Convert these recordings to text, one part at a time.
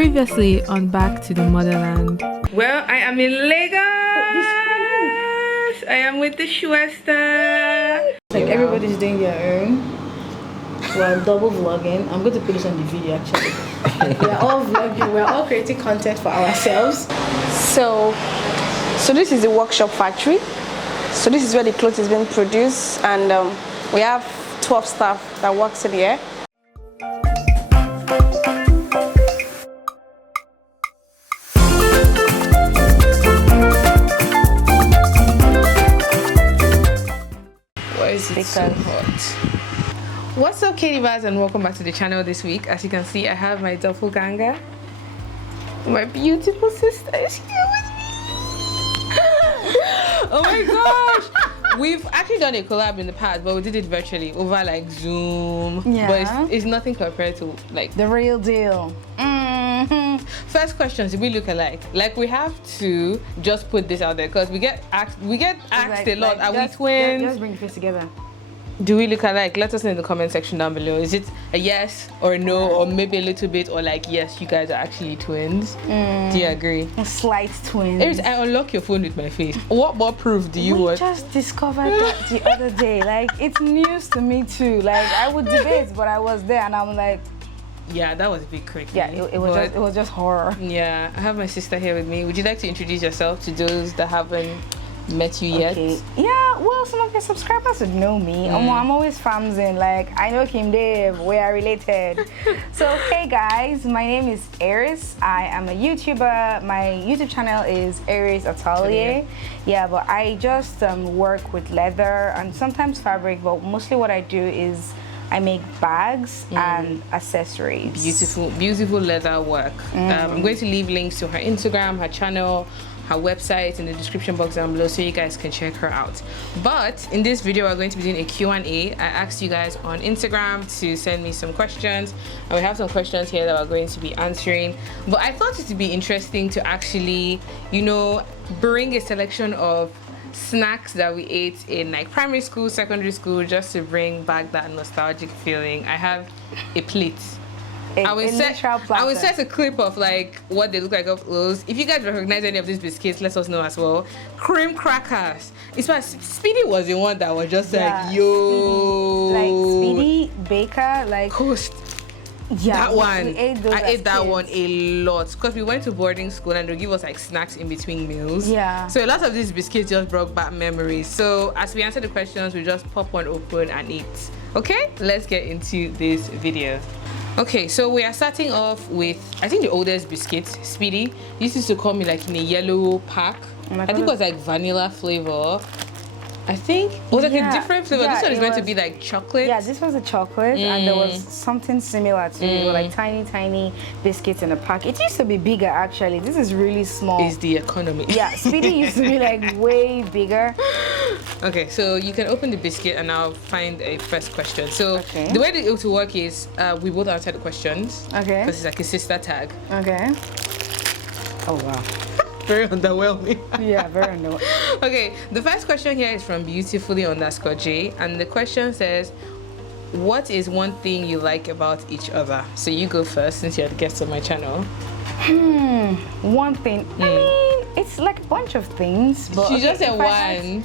Previously on Back to the Motherland. Well, I am in Lagos. I am with the Shwesta. Like everybody's doing their own. We're double vlogging. I'm going to put this on the video actually. We're all vlogging. We're all creating content for ourselves. So this is the workshop factory. So this is where the clothes is being produced, and we have 12 staff that works in here. It's so hot. What's up, Katie Baz, and welcome back to the channel this week. As you can see, I have my doppelganger. My beautiful sister is here with me. Oh my gosh! We've actually done a collab in the past, but we did it virtually over like Zoom. Yeah. But it's nothing compared to like the real deal. First questions, do we look alike? Like, we have to just put this out there because we get asked a lot. Are we twins? Just bring the face together. Do we look alike? Let us know in the comment section down below. Is it a yes or a no, or maybe a little bit, or like yes, you guys are actually twins? Do you agree? Slight twins. Iris, I unlock your phone with my face. What more proof do you want? We just discovered that the other day. Like, it's news to me too. Like, I would debate, but I was there and I'm like, yeah, that was a bit crazy. Yeah, it was just horror. Yeah, I have my sister here with me. Would you like to introduce yourself to those that haven't met you yet? Okay. Yeah, well, some of your subscribers would know me. I'm always fans in, like, I know Kim Dave, we are related. So, hey guys, my name is Iris. I am a YouTuber. My YouTube channel is Iris Atelier. Yeah, but I just work with leather and sometimes fabric, but mostly what I do is I make bags and accessories. Beautiful leather work. I'm going to leave links to her Instagram, her channel, her website in the description box down below so you guys can check her out. But in this video, we're going to be doing a Q&A. I asked you guys on Instagram to send me some questions, and we have some questions here that we're going to be answering. But I thought it would be interesting to actually, you know, bring a selection of snacks that we ate in like primary school, secondary school, just to bring back that nostalgic feeling. I have a plate. I will set a clip of like what they look like of those. If you guys recognize any of these biscuits, let us know as well. Cream crackers. It's why Speedy was the one that was just like, yo. Speedy, like Speedy, Baker, like Coast. Yeah, that one. I ate that one a lot because we went to boarding school and they give us like snacks in between meals. Yeah. So a lot of these biscuits just brought back memories. So as we answer the questions, we just pop one open and eat. Okay, let's get into this video. Okay, so we are starting off with, I think, the oldest biscuit, Speedy. This used to come in like in a yellow pack. I think it was like vanilla flavor. I think it was like a different flavor. This one is meant to be like chocolate. Yeah, this was a chocolate, and there was something similar to it. Like tiny biscuits in a pack. It used to be bigger actually. This is really small. It's the economy. Yeah, Speedy used to be like way bigger. Okay, so you can open the biscuit and I'll find a first question. So the way that it will work is we both answer the questions. Okay. Because it's like a sister tag. Okay. Oh wow. Very underwhelming. Yeah, very underwhelming. Okay, the first question here is from beautifully_J, and the question says, what is one thing you like about each other? So you go first since you're the guest on my channel. One thing. I mean, it's like a bunch of things, but she just said one.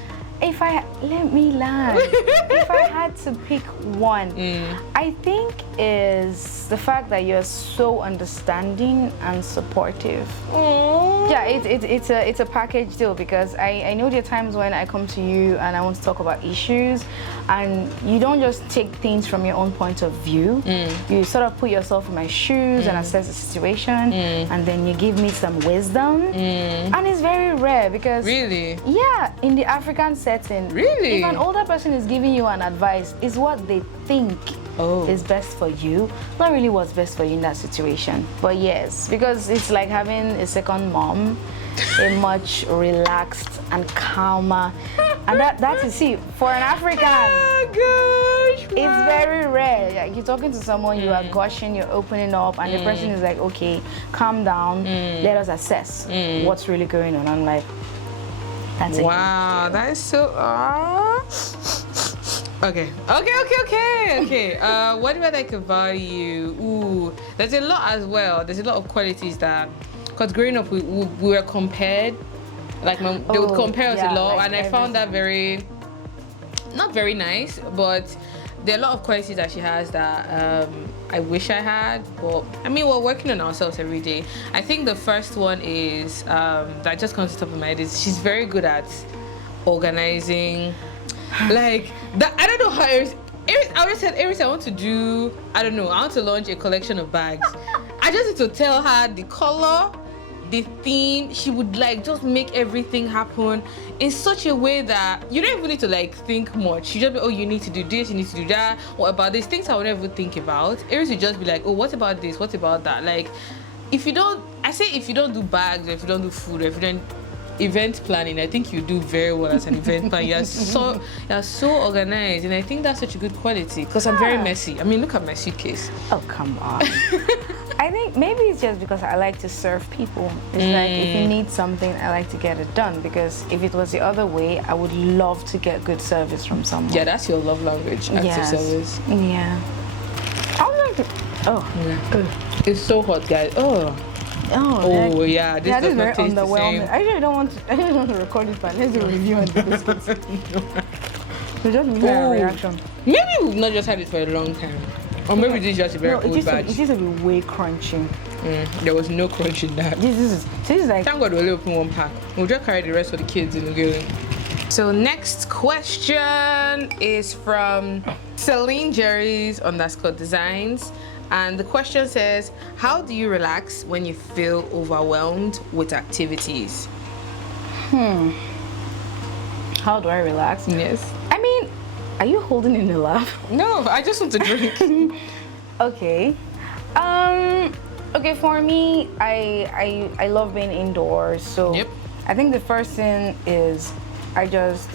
Let me land. If I had to pick one, I think is the fact that you're so understanding and supportive. Yeah, it's a package deal, because I know there are times when I come to you and I want to talk about issues, and you don't just take things from your own point of view. You sort of put yourself in my shoes and assess the situation, and then you give me some wisdom. And it's very rare because yeah, in the African setting, if an older person is giving you an advice, it's what they think is best for you, not really what's best for you in that situation. But yes, because it's like having a second mom, a much relaxed and calmer, and that is, see, for an African, it's very rare. Like, you're talking to someone, you are gushing, you're opening up, and the person is like, okay, calm down, let us assess what's really going on. I'm like, that's it. Wow, that is so Okay. What do I like about you? Ooh, there's a lot as well. There's a lot of qualities that, because growing up we were compared. Like they would compare us a lot, like, and I found that not very nice. But there are a lot of qualities that she has that I wish I had. But I mean, we're working on ourselves every day. I think the first one is that just comes to the top of my head is she's very good at organizing. Like that, I don't know how. I always said every time I want to do, I don't know, I want to launch a collection of bags. I just need to tell her the color, the theme. She would like just make everything happen in such a way that you don't even need to like think much. You just be, oh, you need to do this, you need to do that. What about these things I would never think about? Aries would just be like, oh, what about this? What about that? Like, if you don't do bags, or if you don't do food, or if you don't event planning, I think you do very well as an event planner. You're so organized, and I think that's such a good quality because I'm very messy. I mean, look at my suitcase. Oh, come on. I think maybe it's just because I like to serve people. It's like if you need something, I like to get it done, because if it was the other way, I would love to get good service from someone. Yeah, that's your love language, active service. Yeah. I would like to... Oh, good. It's so hot, guys. Oh, yeah, this does not taste the same. I really don't want to record it, but let's do a review on the biscuits. So just give a reaction. Maybe we've not just had it for a long time. Or maybe this is just a very old batch. It used to be way crunchy. There was no crunch in that. This is like... Thank God we'll only open one pack. We'll just carry the rest of the kids in the building. So next question is from Celine Jerry's _designs. And the question says, how do you relax when you feel overwhelmed with activities? How do I relax? Yes. I mean, are you holding in the laugh? No, I just want to drink. Okay. Okay, for me, I love being indoors. So I think the first thing is I just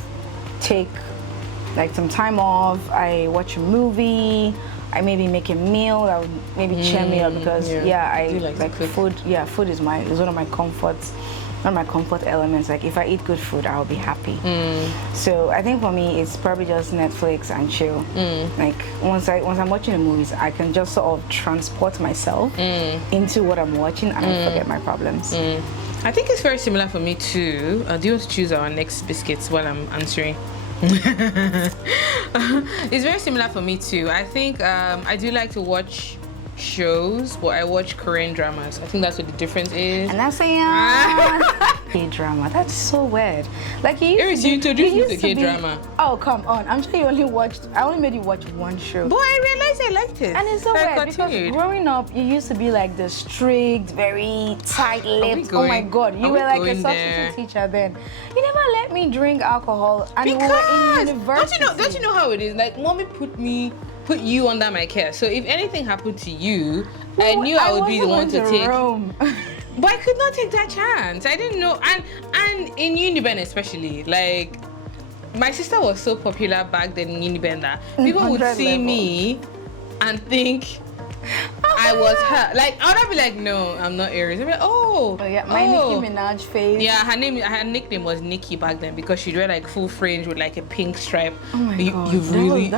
take like some time off. I watch a movie. I maybe make a meal that would maybe cheer me up, because I like food. Yeah, food is one of my comforts, one of my comfort elements. Like if I eat good food, I'll be happy. So I think for me, it's probably just Netflix and chill. Like once I'm watching the movies, I can just sort of transport myself into what I'm watching, and I forget my problems. I think it's very similar for me too. Do you want to choose our next biscuits while I'm answering? It's very similar for me too. I think I do like to watch shows, but I watch Korean dramas. I think that's what the difference is. And that's K-drama. That's so weird. Like you introduced me to K-drama. Oh, come on. I'm sure I only made you watch one show. But I realized I liked it. And it's so weird because growing up, you used to be like the strict, very tight-lipped. Oh my God, you were like a substitute teacher then. You never let me drink alcohol, and we were in university. Don't you know how it is? Like mommy put you under my care. So if anything happened to you, I knew I would be the one to take. But I could not take that chance. I didn't know. And in Uniben especially, like my sister was so popular back then in Uniben that people would see me and think I was her. Like I would be like, no, I'm not Aries. I'd be like, my Nicki Minaj face. Yeah, her nickname was Nikki back then because she'd wear like full fringe with like a pink stripe. Oh my God, you really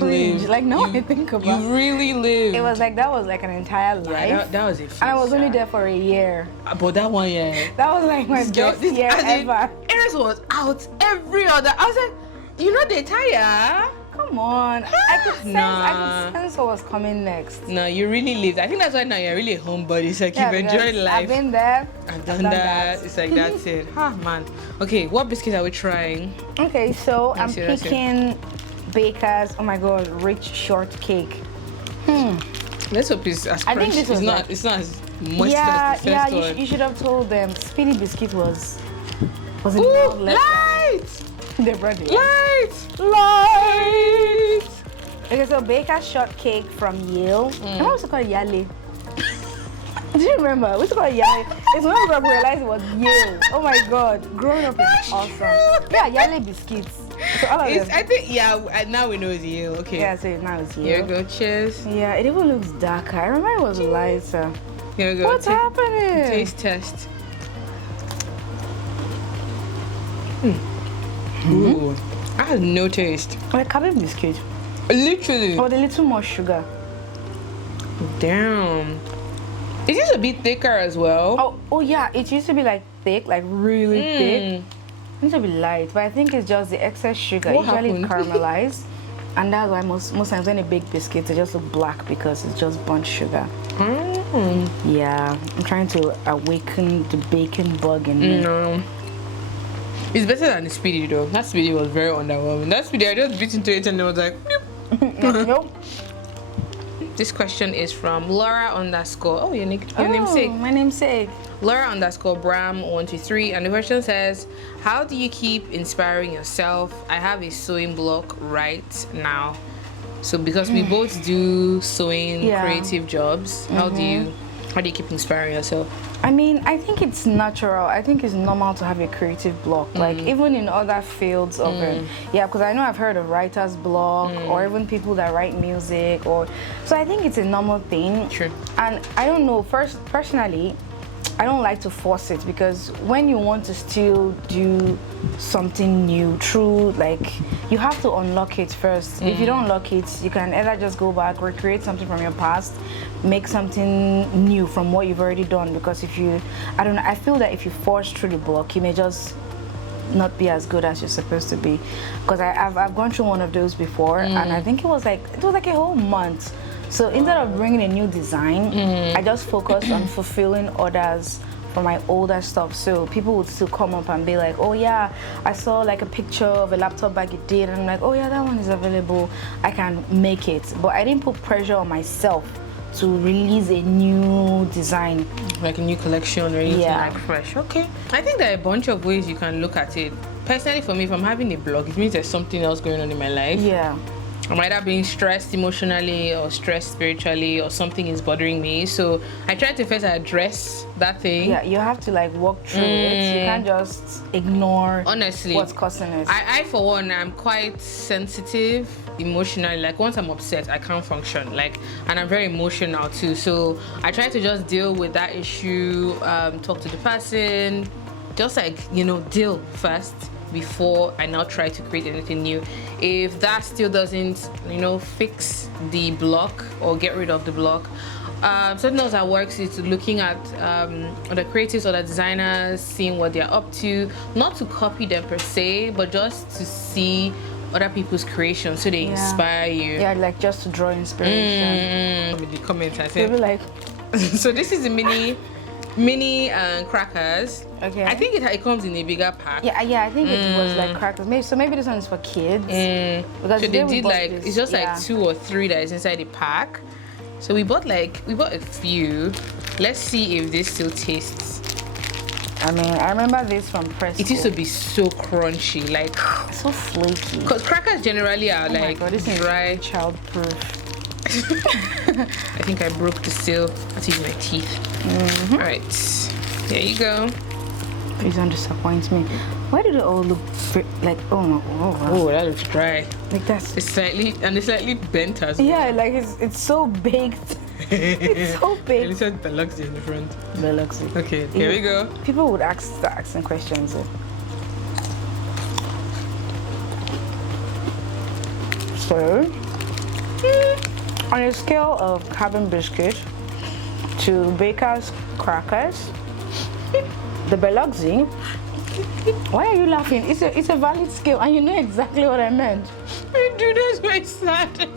lived. Like now I think about. You really lived. It was like that was like an entire life. Yeah, that was a feast. And I was only there for a year. But that 1 year. That was like my best year ever. Aries was out every other. I was like, you know they tire. Come on. I could sense what was coming next. No, you really lived. I think that's why now you're really a homebody. It's like you've enjoyed life. I've been there. I've done that. It's like that's it. Man. Okay, what biscuits are we trying? Okay, so I'm picking Baker's, oh my God, rich shortcake. Let's hope it's as I think this was it's not as moist as the first one. You should have told them. Speedy Biscuit was it light! They brought it. Light! Okay, so Baker's shortcake from Yale. And what was it called? Yale. Do you remember? We used to call it Yale. It's when we realized it was Yale. Oh my God, growing up is awesome. Yeah, Yale biscuits. So all of them. I think now we know it's Yale. Okay. Yeah, so now it's Yale. Here we go. Cheers. Yeah, it even looks darker. I remember it was lighter. Here we go. What's happening? Taste test. Ooh. That has no taste. Like cabin biscuit. Literally. Or a little more sugar. Damn. Is this a bit thicker as well? Oh yeah, it used to be like thick, like really thick. It used to be light, but I think it's just the excess sugar. What Usually happened? caramelized. And that's why most times when they bake biscuits, they just look black because it's just burnt sugar. Yeah, I'm trying to awaken the baking bug in me. No. It's better than the speedy though. That speedy was very underwhelming. That speedy, I just bit into it and it was like, Nope. This question is from Laura _ oh, your namesake. My namesake. Laura _ Bram123, and the question says, how do you keep inspiring yourself? I have a sewing block right now. So because we both do sewing creative jobs, how do you keep inspiring yourself? I mean, I think it's natural. I think it's normal to have a creative block. Like even in other fields of it. Yeah, because I know I've heard of writer's block or even people that write music or so I think it's a normal thing. True. And I don't know, personally, I don't like to force it because when you want to still do something new, true, like you have to unlock it first. If you don't unlock it, you can either just go back, recreate something from your past, make something new from what you've already done. Because if you, I don't know, I feel that if you force through the block, you may just not be as good as you're supposed to be. Because I've gone through one of those before, and I think it was like a whole month. So instead of bringing a new design, I just focused on fulfilling orders for my older stuff. So people would still come up and be like, oh yeah, I saw like a picture of a laptop bag you did, and I'm like, oh yeah, that one is available, I can make it. But I didn't put pressure on myself to release a new design. Like a new collection or anything like fresh. Okay. I think there are a bunch of ways you can look at it. Personally for me, if I'm having a blog, it means there's something else going on in my life. Yeah. I'm either being stressed emotionally or stressed spiritually or something is bothering me. So I try to first address that thing. Yeah, you have to like walk through it. You can't just ignore honestly what's causing it. I for one, I'm quite sensitive emotionally. Like once I'm upset, I can't function. Like, and I'm very emotional too. So I try to just deal with that issue, talk to the person, just like, you know, deal first before I now try to create anything new. If that still doesn't, you know, fix the block or get rid of the block, something else that works is looking at other creatives, other designers, seeing what they're up to, not to copy them per se, but just to see other people's creations so they inspire you. Yeah, like just to draw inspiration. With the comments I They'll said. be like, so this is the mini crackers. Okay. I think it comes in a bigger pack. yeah, I think it was like crackers. Maybe this one is for kids. Because So they today we did bought like this, it's just like 2 or 3 that is inside the pack. So we bought a few. Let's see if this still tastes. I mean, I remember this from Presco. It used to be so crunchy, like so flaky. because crackers generally are Oh my like God, this is dry. childproof. I think I broke the seal. I have to use my teeth. All right, there you go. Please don't disappoint me. Why do they all look like, oh no, oh wow. Oh, that looks dry. Like that's, It's slightly bent as well. yeah, like it's so baked. It's so It baked. says deluxe in the front. Deluxe. Okay, here we go. People would start asking questions. So, on a scale of cabin biscuit to baker's crackers, the Biloxi. Why are you laughing? It's a valid scale, and you know exactly what I meant. Dude, that's my sad.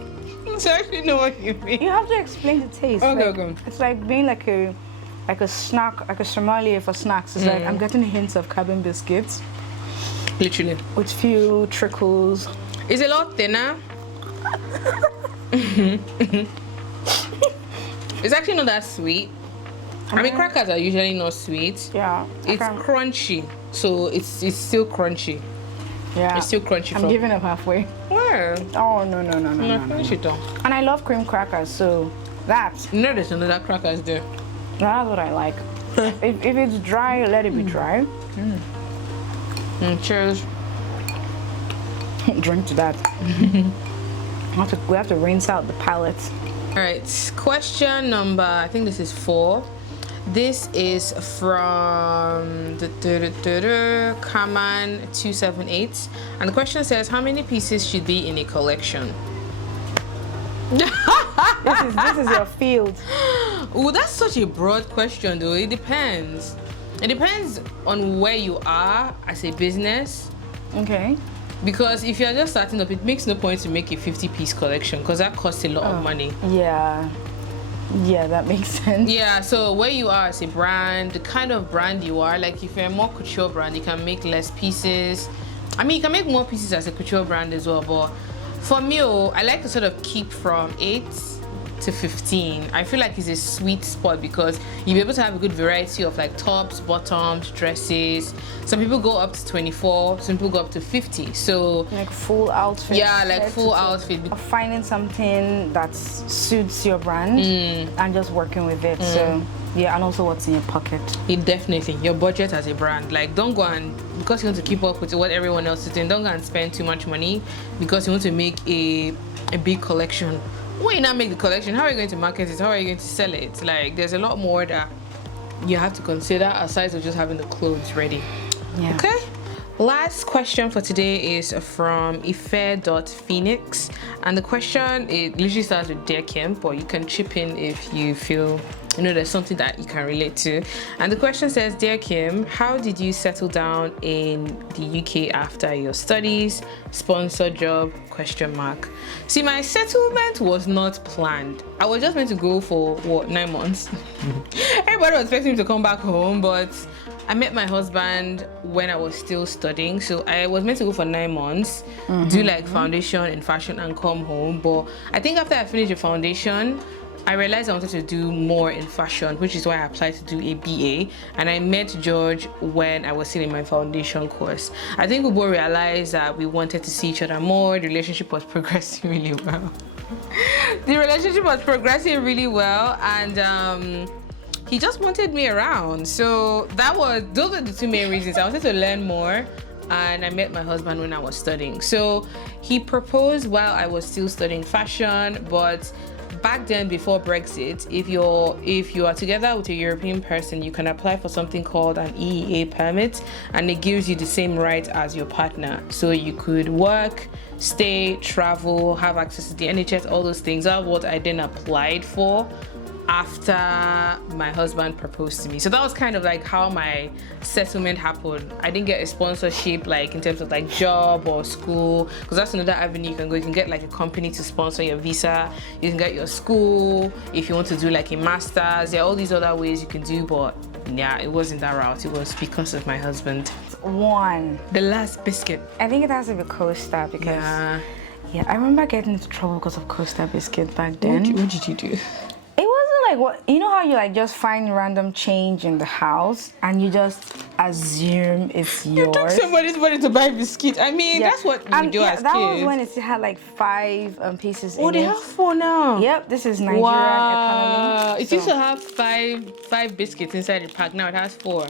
I actually know what you mean. You have to explain the taste. Okay, like, okay. It's like being like a snack, like a sommelier for snacks. It's like I'm getting hints of cabin biscuits Literally. with few trickles. It's a lot thinner. It's actually not that sweet. I mean, crackers are usually not sweet. Yeah. It's crunchy, so it's still crunchy. Yeah. It's still crunchy. I'm giving up halfway. Where? Oh no. Finish it down. And I love cream crackers, so that's You know, there's another crackers there. what I like. if it's dry, let it be dry. Cheers. Drink to that. We have to rinse out the palate. All right. Question number, I think this is 4. This is from Kaman278, and the question says, how many pieces should be in a collection? This is your field. Oh, that's such a broad question though. It depends. It depends on where you are as a business. Okay. Because if you're just starting up, it makes no point to make a 50-piece collection because that costs a lot of money. Yeah. Yeah, that makes sense. Yeah, so where you are as a brand, the kind of brand you are, like if you're a more couture brand, you can make less pieces. I mean, you can make more pieces as a couture brand as well, but for me, I like to sort of keep from 8 to 15. I feel like it's a sweet spot because you'll be able to have a good variety of like tops, bottoms, dresses. Some people go up to 24, some people go up to 50. So like full outfit. Yeah, like full outfit. Finding something that suits your brand and just working with it. So yeah, and also what's in your pocket. It definitely, your budget as a brand. Like don't go and, because you want to keep up with what everyone else is doing, don't go and spend too much money because you want to make a big collection. When you not make the collection, how are you going to market it? How are you going to sell it? Like there's a lot more that you have to consider aside of just having the clothes ready. Yeah. Okay. Last question for today is from Ife.Phoenix, and the question, it literally starts with Dear Kim, but you can chip in if you feel there's something that you can relate to. And the question says, Dear Kim, how did you settle down in the UK after your studies? Sponsor job? ? See, my settlement was not planned. I was just meant to go for 9 months. Everybody was expecting me to come back home, but I met my husband when I was still studying, so I was meant to go for 9 months, do like foundation and fashion and come home. But I think after I finished the foundation, I realized I wanted to do more in fashion, which is why I applied to do a BA. And I met George when I was still in my foundation course. I think we both realized that we wanted to see each other more. The relationship was progressing really well. And he just wanted me around. So those were the two main reasons. I wanted to learn more, and I met my husband when I was studying. So he proposed while I was still studying fashion, but back then, before Brexit, if you are together with a European person, you can apply for something called an EEA permit, and it gives you the same right as your partner. So you could work, stay, travel, have access to the NHS, all those things. That's what I then applied for after my husband proposed to me. So that was kind of like how my settlement happened. I didn't get a sponsorship like in terms of like job or school, because that's another avenue you can go. You can get like a company to sponsor your visa. You can get your school if you want to do like a master's. There are all these other ways you can do, but yeah, it wasn't that route. It was because of my husband. The last biscuit. I think it has to be Costa because yeah, I remember getting into trouble because of Costa biscuit back then. What did you do? It wasn't like what you know how you like just find random change in the house and you just assume it's yours. You took somebody's money to buy biscuit. I mean, that's what we do as kids. That was when it had like 5 pieces in it. Oh, they have 4 now. Yep, this is Nigerian economy. It used to have five biscuits inside the pack. Now it has 4.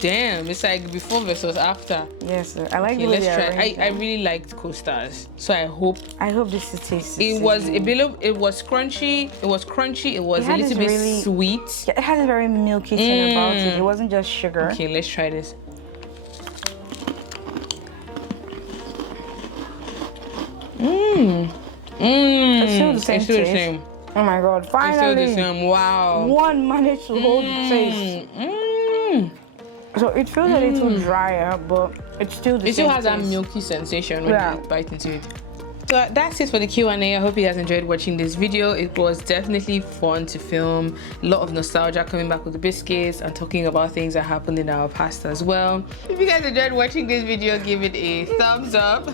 Damn, it's like before versus after. Yes, sir. I like the way let's they try. arrange I really liked Coasters, so I hope this is tasty. it was crunchy. It was crunchy. It was a little bit sweet. Yeah, it has a very milky thing about it. It wasn't just sugar. Okay, let's try this. It's still the same taste. Oh my god, finally! It's still the same. Wow. One managed to hold the taste. So it feels a little drier, but it's still the same. It still has taste. that milky sensation when you bite into it. So that's it for the Q&A. I hope you guys enjoyed watching this video. It was definitely fun to film. A lot of nostalgia coming back with the biscuits and talking about things that happened in our past as well. If you guys enjoyed watching this video, give it a thumbs up.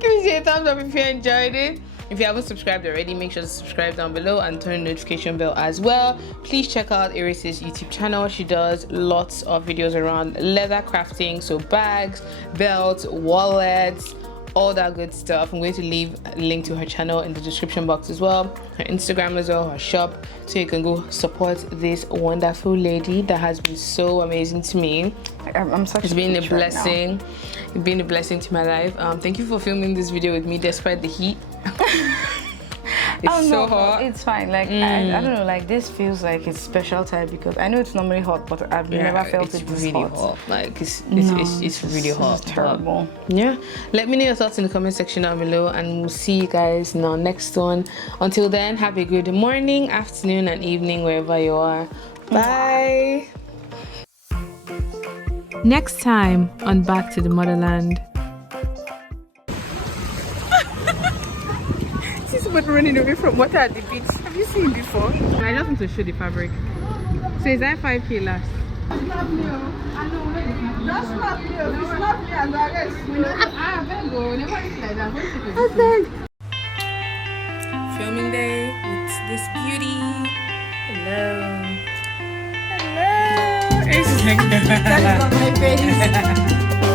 Give it a thumbs up if you enjoyed it. If you haven't subscribed already, make sure to subscribe down below and turn the notification bell as well. Please check out Iris's YouTube channel. She does lots of videos around leather crafting, so bags, belts, wallets, all that good stuff. I'm going to leave a link to her channel in the description box as well, her Instagram as well, her shop, so you can go support this wonderful lady that has been so amazing to me. It's been a blessing. It's been a blessing to my life. Thank you for filming this video with me despite the heat. It's so no, hot. it's fine. Like I don't know. Like this feels like it's special type because I know it's normally hot, but I've never felt it this really hot. Like it's really hot. It's terrible. Yeah. Let me know your thoughts in the comment section down below, and we'll see you guys in our next one. Until then, have a good morning, afternoon, and evening wherever you are. Bye. Next time on Back to the Motherland. This is what running away from water at the beach. Have you seen before? I just want to show the fabric. So is that 5K last? That's not me. It's not me. I'm arrest. Filming day with this beauty. Hello. Hello. That is not my face.